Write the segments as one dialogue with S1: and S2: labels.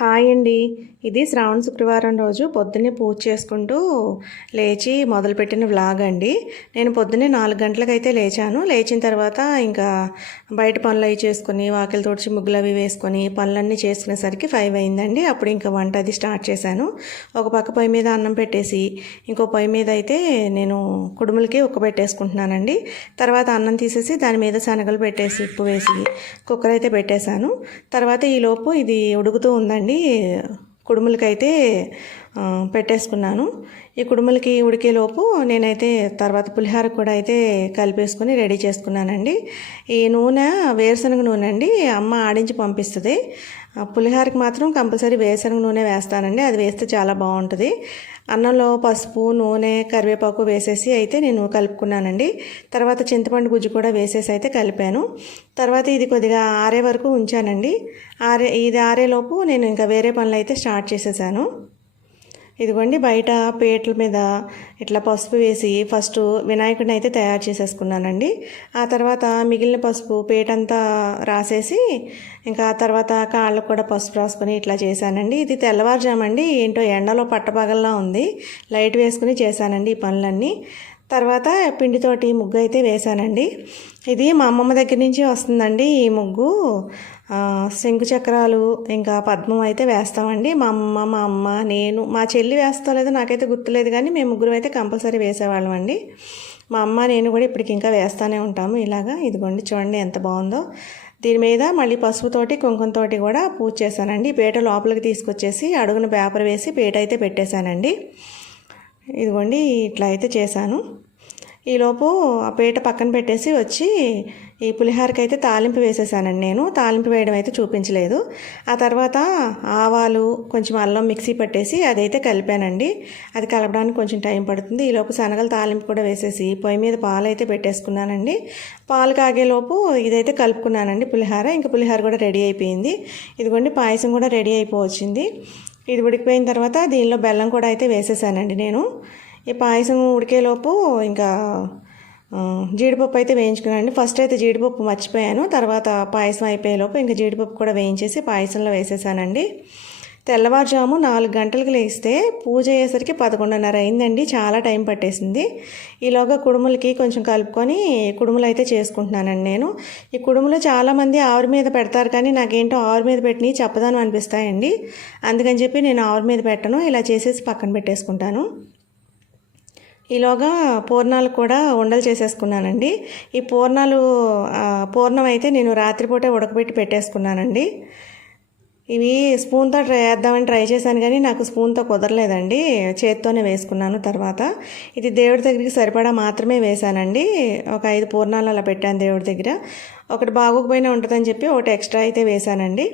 S1: Hi అండి. ఇది శ్రావణ శుక్రవారం రోజు పొద్దున్నే పూజ చేసుకుంటూ లేచి మొదలుపెట్టిన వ్లాగ్ అండి. నేను పొద్దున్నే నాలుగు గంటలకైతే లేచాను. లేచిన తర్వాత ఇంకా బయట పనులు అవి చేసుకుని వాకిలు తోడిచి ముగ్గులు అవి వేసుకొని పనులన్నీ చేసుకునేసరికి ఫైవ్ అయిందండి. అప్పుడు ఇంకా వంట అది స్టార్ట్ చేశాను. ఒక పక్క పొయ్యి మీద అన్నం పెట్టేసి ఇంకో పొయ్యి మీద అయితే నేను కుడుములకి ఉక్క పెట్టేసుకుంటున్నానండి. తర్వాత అన్నం తీసేసి దాని మీద శనగలు పెట్టేసి ఉప్పు వేసి కుక్కర్ అయితే పెట్టేశాను. తర్వాత ఈలోపు ఇది ఉడుకుతూ ఉందండి. కుడుములకైతే పెట్టేసుకున్నాను. ఈ కుడుములకి ఉడికేలోపు నేనైతే తర్వాత పులిహోర కూడా అయితే కలిపేసుకొని రెడీ చేసుకున్నానండి. ఈ నూనె వేరుశనగ నూనె అండి అమ్మ ఆడించి పంపిస్తుంది. పులిహారకి పులిహోరకి మాత్రం కంపల్సరీ వేరుశనగ నూనె వేస్తానండి. అది వేస్తే చాలా బాగుంటుంది. అన్నంలో పసుపు నూనె కరివేపాకు వేసేసి అయితే నేను కలుపుకున్నానండి. తర్వాత చింతపండు గుజ్జు కూడా వేసేసి అయితే కలిపాను. తర్వాత ఇది కొద్దిగా ఆరే వరకు ఉంచానండి. ఆరే ఇది ఆరేలోపు నేను ఇంకా వేరే పనులు అయితే స్టార్ట్ చేసేసాను. ఇదిగోండి బయట పేట్ల మీద ఇట్లా పసుపు వేసి ఫస్ట్ వినాయకుడిని అయితే తయారు చేసేసుకున్నానండి. ఆ తర్వాత మిగిలిన పసుపు పేటంతా రాసేసి ఇంకా ఆ తర్వాత కాళ్ళకు కూడా పసుపు రాసుకొని ఇట్లా చేశానండి. ఇది తెల్లవారుజామండి ఏంటో ఎండలో పట్టపగల్లా ఉంది. లైట్ వేసుకుని చేశానండి ఈ పనులన్నీ. తర్వాత పిండితోటి ముగ్గు అయితే వేశానండి. ఇది మా అమ్మమ్మ దగ్గర నుంచి వస్తుందండి ఈ ముగ్గు. శంకు చక్రాలు ఇంకా పద్మం అయితే వేస్తామండి. మా అమ్మ మా అమ్మ నేను మా చెల్లి వేస్తా లేదో నాకైతే గుర్తులేదు కానీ మేము ముగ్గురు అయితే కంపల్సరీ వేసేవాళ్ళం అండి. మా అమ్మ నేను కూడా ఇప్పటికి ఇంకా వేస్తూనే ఉంటాము ఇలాగా. ఇదిగోండి చూడండి ఎంత బాగుందో. దీని మీద మళ్ళీ పసుపుతోటి కుంకుమతోటి కూడా పూజ చేశానండి. పీట లోపలికి తీసుకొచ్చేసి అడుగున పేపర్ వేసి పీట అయితే పెట్టేశానండి. ఇదిగోండి ఇట్లా అయితే చేశాను. ఈలోపు ఆ పీట పక్కన పెట్టేసి వచ్చి ఈ పులిహోరకి అయితే తాలింపు వేసేసానండి నేను. తాలింపు వేయడం అయితే చూపించలేదు. ఆ తర్వాత ఆవాలు కొంచెం అల్లం మిక్సీ పట్టేసి అదైతే కలిపానండి. అది కలపడానికి కొంచెం టైం పడుతుంది. ఈలోపు శనగలు తాలింపు కూడా వేసేసి పొయ్యి మీద పాలు అయితే పెట్టేసుకున్నానండి. పాలు కాగేలోపు ఇదైతే కలుపుకున్నానండి పులిహోర. ఇంకా పులిహోర కూడా రెడీ అయిపోయింది. ఇదిగోండి పాయసం కూడా రెడీ అయిపోవచ్చింది. ఇది ఉడికిపోయిన తర్వాత దీనిలో బెల్లం కూడా అయితే వేసేసానండి నేను. ఈ పాయసం ఉడికేలోపు ఇంకా జీడిపప్పు అయితే వేయించుకున్నానండి. ఫస్ట్ అయితే జీడిపప్పు మర్చిపోయాను. తర్వాత పాయసం అయిపోయేలోపు ఇంకా జీడిపప్పు కూడా వేయించేసి పాయసంలో వేసేసానండి. తెల్లవారుజాము నాలుగు గంటలకు లేస్తే పూజ అయ్యేసరికి పదకొండున్నర అయిందండి. చాలా టైం పట్టేసింది. ఈలోగా కుడుములకి కొంచెం కలుపుకొని కుడుములు అయితే చేసుకుంటున్నానండి నేను. ఈ కుడుములు చాలామంది ఆవిరి మీద పెడతారు కానీ నాకేంటో ఆవిరి మీద పెట్టినవి చెప్పదాను అనిపిస్తాయండి. అందుకని చెప్పి నేను ఆవిరి మీద పెట్టను. ఇలా చేసేసి పక్కన పెట్టేసుకుంటాను. ఈలోగా పూర్ణాలు కూడా ఉండలు చేసేసుకున్నానండి. ఈ పూర్ణాలు పూర్ణం అయితే నేను రాత్రిపూటే ఉడకబెట్టి పెట్టేసుకున్నానండి. ఇవి స్పూన్తో ట్రై చేద్దామని ట్రై చేశాను కానీ నాకు స్పూన్తో కుదరలేదండి. చేత్తోనే వేసుకున్నాను తర్వాత. ఇది దేవుడి దగ్గరికి సరిపడా మాత్రమే వేశానండి. ఒక ఐదు పూర్ణాలు అలా పెట్టాను దేవుడి దగ్గర. ఒకటి బాగోకపోయినా ఉంటుందని చెప్పి ఒకటి ఎక్స్ట్రా అయితే వేశానండి.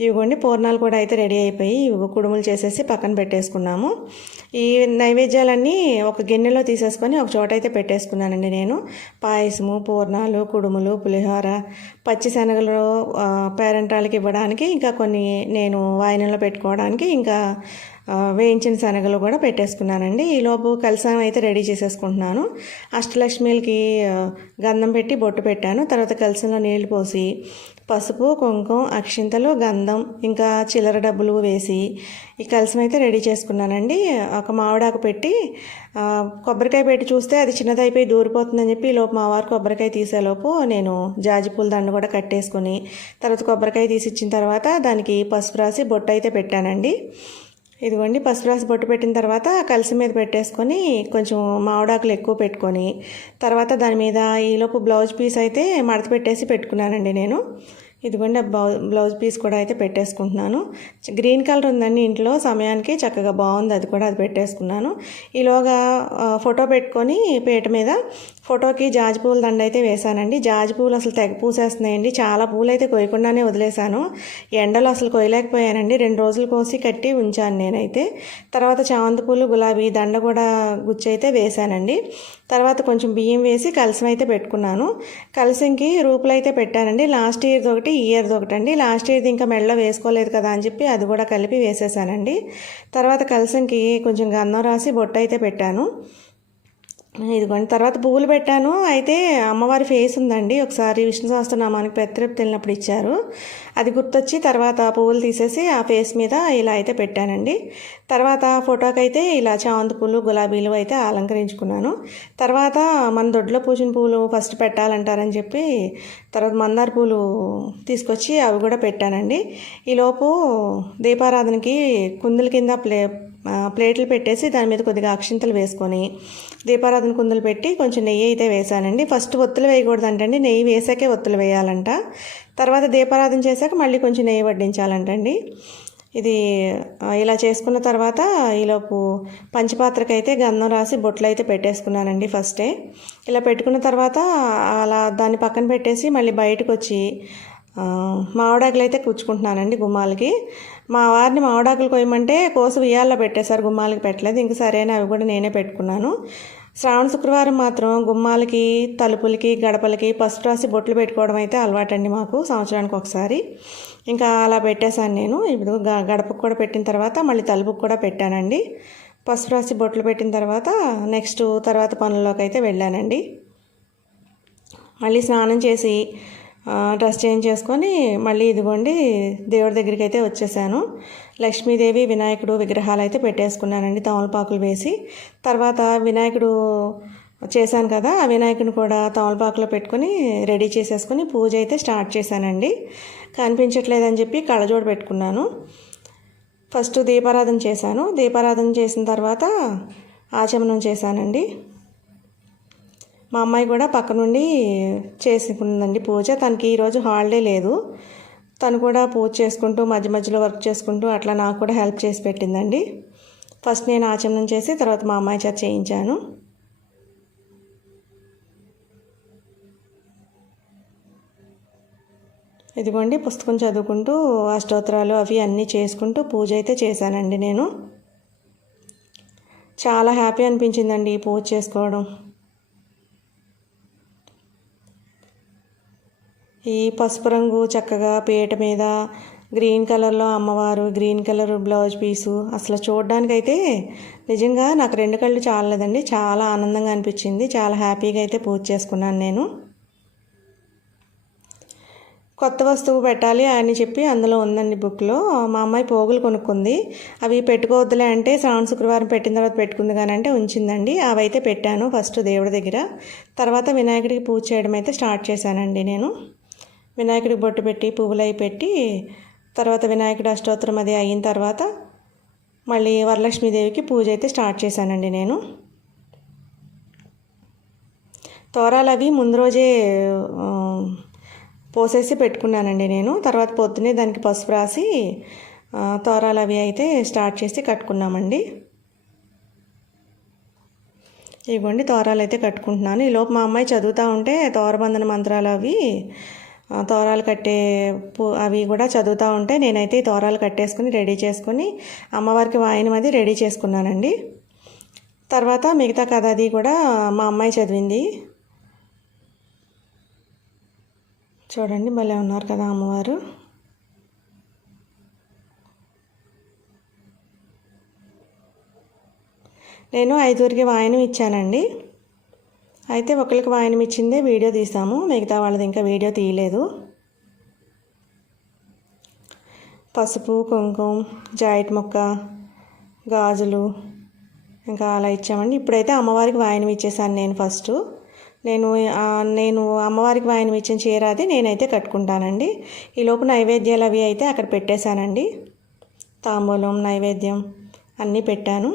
S1: ఇవిగోండి పూర్ణాలు కూడా అయితే రెడీ అయిపోయి ఇవి కుడుములు చేసేసి పక్కన పెట్టేసుకున్నాము. ఈ నైవేద్యాలన్నీ ఒక గిన్నెలో తీసేసుకొని ఒక చోట అయితే పెట్టేసుకున్నానండి నేను. పాయసము పూర్ణాలు కుడుములు పులిహోర పచ్చి శనగలు పేరెంటాలకి ఇవ్వడానికి ఇంకా కొన్ని నేను వాయినంలో పెట్టుకోవడానికి ఇంకా వేయించిన శనగలు కూడా పెట్టేసుకున్నానండి. ఈలోపు కలసం అయితే రెడీ చేసేసుకుంటున్నాను. అష్టలక్ష్మిలకి గంధం పెట్టి బొట్టు పెట్టాను. తర్వాత కలసంలో నీళ్ళు పోసి పసుపు కుంకుమ అక్షింతలు గంధం ఇంకా చిల్లర డబ్బులు వేసి ఈ కలసం అయితే రెడీ చేసుకున్నానండి. ఒక మామిడాకు పెట్టి కొబ్బరికాయ పెట్టి చూస్తే అది చిన్నదైపోయి దూరిపోతుందని చెప్పి ఈలోపు లోపు మా వారు కొబ్బరికాయ తీసేలోపు నేను జాజి పూల దండ కూడా కట్టేసుకొని తర్వాత కొబ్బరికాయ తీసి ఇచ్చిన తర్వాత దానికి పసుపు రాసి బొట్టు అయితే పెట్టానండి. ఇదిగోండి పసుపు రాసి బొట్టు పెట్టిన తర్వాత కలిసి మీద పెట్టేసుకొని కొంచెం మామిడాకులు ఎక్కువ పెట్టుకొని తర్వాత దాని మీద ఈలోపు బ్లౌజ్ పీస్ అయితే మడత పెట్టేసి పెట్టుకున్నానండి నేను. ఇదిగోండి ఆ బ్లౌ బ్లౌజ్ పీస్ కూడా అయితే పెట్టేసుకుంటున్నాను. గ్రీన్ కలర్ ఉందండి ఇంట్లో సమయానికి చక్కగా బాగుంది అది కూడా అది పెట్టేసుకున్నాను. ఈలోగా ఫోటో పెట్టుకొని పేట మీద ఫోటోకి జాజి పూల దండ అయితే వేశానండి. జాజి పూలు అసలు తెగ పూసేస్తున్నాయండి. చాలా పూలు అయితే కొయ్యకుండానే వదిలేశాను. ఎండలు అసలు కొయ్యలేకపోయానండి. రెండు రోజులు కోసి కట్టి ఉంచాను నేనైతే. తర్వాత చామంతి పూలు గులాబీ దండ కూడా గుచ్చి అయితే వేశానండి. తర్వాత కొంచెం బియ్యం వేసి కలసం అయితే పెట్టుకున్నాను. కలసంకి రూపులు అయితే పెట్టానండి. లాస్ట్ ఇయర్ది ఒకటి ఇయర్ది ఒకటి అండి లాస్ట్ ఇయర్ది ఇంకా మెడలో వేసుకోలేదు కదా అని చెప్పి అది కూడా కలిపి వేసేసానండి. తర్వాత కలసంకి కొంచెం గంధం రాసి బొట్టు అయితే పెట్టాను. ఇదిగోండి తర్వాత పువ్వులు పెట్టాను. అయితే అమ్మవారి ఫేస్ ఉందండి. ఒకసారి విష్ణు సహస్రనామానికి పెత్తరేపు తెలినప్పుడు ఇచ్చారు. అది గుర్తొచ్చి తర్వాత పువ్వులు తీసేసి ఆ ఫేస్ మీద ఇలా అయితే పెట్టానండి. తర్వాత ఫోటోకి అయితే ఇలా చామంతి పూలు గులాబీలు అయితే అలంకరించుకున్నాను. తర్వాత మన దొడ్లో పూసిన పూలు ఫస్ట్ పెట్టాలంటారని చెప్పి తర్వాత మందార పూలు తీసుకొచ్చి అవి కూడా పెట్టానండి. ఈలోపు దీపారాధనకి కుందుల కింద ప్లే ప్లేట్లు పెట్టేసి దాని మీద కొద్దిగా అక్షింతలు వేసుకొని దీపారాధన కుందులు పెట్టి కొంచెం నెయ్యి అయితే వేసానండి. ఫస్ట్ ఒత్తులు వేయకూడదంటండి. నెయ్యి వేసాకే ఒత్తులు వేయాలంట. తర్వాత దీపారాధన చేశాక మళ్ళీ కొంచెం నెయ్యి వడ్డించాలంటండి. ఇది ఇలా చేసుకున్న తర్వాత ఈలోపు పంచపాత్రకైతే గంధం రాసి బొట్లు అయితే పెట్టేసుకున్నానండి ఫస్టే. ఇలా పెట్టుకున్న తర్వాత అలా దాన్ని పక్కన పెట్టేసి మళ్ళీ బయటకు వచ్చి మామిడాకులు అయితే కూర్చుకుంటున్నానండి గుమ్మాలకి. మా వారిని మామిడాకులు కొయ్యమంటే కోసి ఉయ్యాల్లో పెట్టేశారు గుమ్మాలకి పెట్టలేదు. ఇంక సరైన అవి కూడా నేనే పెట్టుకున్నాను. శ్రావణ శుక్రవారం మాత్రం గుమ్మాలకి తలుపులకి గడపలకి పసుపు రాసి బొట్లు పెట్టుకోవడం అయితే అలవాటండి మాకు సంవత్సరానికి ఒకసారి. ఇంకా అలా పెట్టేశాను నేను. ఇప్పుడు గడపకు కూడా పెట్టిన తర్వాత మళ్ళీ తలుపుకు కూడా పెట్టానండి. పసుపు రాసి బొట్లు పెట్టిన తర్వాత నెక్స్ట్ తర్వాత పనుల్లోకి అయితే వెళ్ళానండి. మళ్ళీ స్నానం చేసి డ్రెస్ చేంజ్ చేసుకొని మళ్ళీ ఇదిగోండి దేవుడి దగ్గరికి అయితే వచ్చేసాను. లక్ష్మీదేవి వినాయకుడు విగ్రహాలు అయితే పెట్టేసుకున్నానండి. తమలపాకులు వేసి తర్వాత వినాయకుడు చేశాను కదా ఆ వినాయకుని కూడా తమలపాకులో పెట్టుకొని రెడీ చేసేసుకొని పూజ అయితే స్టార్ట్ చేశానండి. కనిపించట్లేదని చెప్పి కళ్ళజోడు పెట్టుకున్నాను. ఫస్ట్ దీపారాధన చేశాను. దీపారాధన చేసిన తర్వాత ఆచమనం చేశానండి. మా అమ్మాయి కూడా పక్క నుండి చేసుకుందండి పూజ. తనకి ఈరోజు హాలిడే లేదు. తను కూడా పూజ చేసుకుంటూ మధ్య మధ్యలో వర్క్ చేసుకుంటూ అట్లా నాకు కూడా హెల్ప్ చేసి పెట్టిందండి. ఫస్ట్ నేను ఆచమనం చేసి తర్వాత మా అమ్మాయి చేత చేయించాను. ఇదిగోండి పుస్తకం చదువుకుంటూ అష్టోత్తరాలు అవి అన్నీ చేసుకుంటూ పూజ అయితే చేశానండి నేను. చాలా హ్యాపీ అనిపించిందండి పూజ చేసుకోవడం. ఈ పసుపు రంగు చక్కగా పీట మీద గ్రీన్ కలర్లో అమ్మవారు గ్రీన్ కలర్ బ్లౌజ్ పీసు అసలు చూడడానికైతే నిజంగా నాకు రెండు కళ్ళు చాలలేదండి. చాలా ఆనందంగా అనిపించింది. చాలా హ్యాపీగా అయితే పూజ చేసుకున్నాను నేను. కొత్త వస్తువు పెట్టాలి అని చెప్పి అందులో ఉందండి బుక్లో. మా అమ్మాయి పోగులు కొనుక్కుంది. అవి పెట్టుకోవద్దులే అంటే శ్రావణ శుక్రవారం పెట్టిన తర్వాత పెట్టుకుంది కానీ అంటే ఉంచిందండి. అవి అయితే పెట్టాను ఫస్ట్ దేవుడి దగ్గర. తర్వాత వినాయకుడికి పూజ చేయడం అయితే స్టార్ట్ చేశానండి నేను. వినాయకుడికి బొట్టు పెట్టి పువ్వులై అవి పెట్టి తర్వాత వినాయకుడి అష్టోత్తరం అది అయిన తర్వాత మళ్ళీ వరలక్ష్మీదేవికి పూజ అయితే స్టార్ట్ చేశానండి నేను. తోరాలు అవి ముందు రోజే పోసేసి పెట్టుకున్నానండి నేను. తర్వాత పొద్దునే దానికి పసుపు రాసి తోరాలు అవి అయితే స్టార్ట్ చేసి కట్టుకున్నామండి. ఇవ్వండి తోరాలు అయితే కట్టుకుంటున్నాను. ఈలోపు మా అమ్మాయి చదువుతూ ఉంటే తోరబంధన మంత్రాలు అవి తోరాలు కట్టే అవి కూడా చదువుతూ ఉంటే నేనైతే ఈ తోరాలు కట్టేసుకుని రెడీ చేసుకుని అమ్మవారికి వాయినం అది రెడీ చేసుకున్నానండి. తర్వాత మిగతా కథ అది కూడా మా అమ్మాయి చదివింది. చూడండి భలే ఉన్నారు కదా అమ్మవారు. నేను ఐదుగురికి వాయనం ఇచ్చానండి. అయితే ఒకరికి వాయనం ఇచ్చిందే వీడియో తీసాము. మిగతా వాళ్ళది ఇంకా వీడియో తీయలేదు. పసుపు కుంకుమ జాయిట్ మొక్క గాజులు ఇంకా అలా ఇచ్చామండి. ఇప్పుడైతే అమ్మవారికి వాయనం ఇచ్చేసాను నేను ఫస్ట్. నేను నేను అమ్మవారికి వాయనం ఇచ్చిన చీర అది నేనైతే కట్టుకుంటానండి. ఈలోపు నైవేద్యాలు అవి అయితే అక్కడ పెట్టేశానండి. తాంబూలం నైవేద్యం అన్నీ పెట్టాను.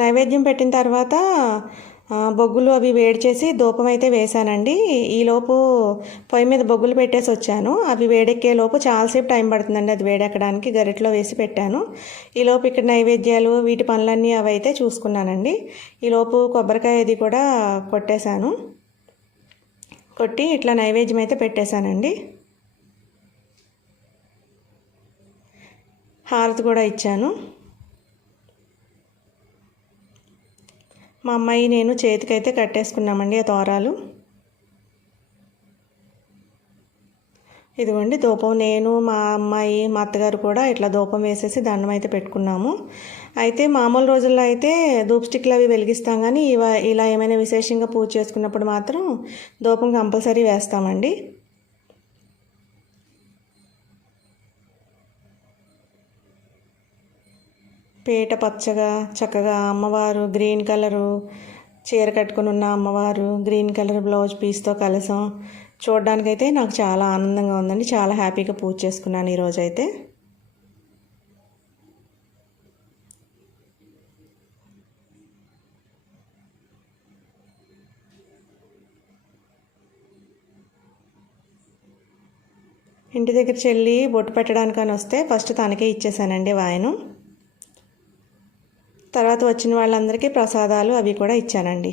S1: నైవేద్యం పెట్టిన తర్వాత బొగ్గులు అవి వేడి చేసి ధూపం అయితే వేశానండి ఈలోపు పొయ్యి మీద బొగ్గులు పెట్టేసి వచ్చాను. అవి వేడెక్కే లోపు చాలాసేపు టైం పడుతుందండి అది వేడెక్కడానికి. గరిటలో వేసి పెట్టాను. ఈలోపు ఇక్కడ నైవేద్యాలు వీటి పనులన్నీ అవి అయితే చూసుకున్నానండి ఈలోపు కొబ్బరికాయ అది కూడా కొట్టేశాను. కొట్టి ఇట్లా నైవేద్యం అయితే పెట్టేశానండి. హారతి కూడా ఇచ్చాను. మా అమ్మాయి నేను చేతికైతే కట్టేసుకున్నామండి ఆ తోరాలు. ఇదిగోండి ధూపం నేను మా అమ్మాయి మా అత్తగారు కూడా ఇట్లా ధూపం వేసేసి దండం అయితే పెట్టుకున్నాము. అయితే మామూలు రోజుల్లో అయితే ధూప్ స్టిక్లు అవి వెలిగిస్తాం కానీ ఇవ ఇలా ఏమైనా విశేషంగా పూజ చేసుకున్నప్పుడు మాత్రం ధూపం కంపల్సరీ వేస్తామండి. పీట పచ్చగా చక్కగా అమ్మవారు గ్రీన్ కలరు చీర కట్టుకుని ఉన్న అమ్మవారు గ్రీన్ కలర్ బ్లౌజ్ పీస్తో కలసం చూడడానికైతే నాకు చాలా ఆనందంగా ఉందండి. చాలా హ్యాపీగా పూజ చేసుకున్నాను ఈరోజు అయితే ఇంటి దగ్గర చెల్లి బొట్టు పెట్టడానికని వస్తే ఫస్ట్ తనకే ఇచ్చేసానండి వాయను. తర్వాత వచ్చిన వాళ్ళందరికీ ప్రసాదాలు అవి కూడా ఇచ్చానండి.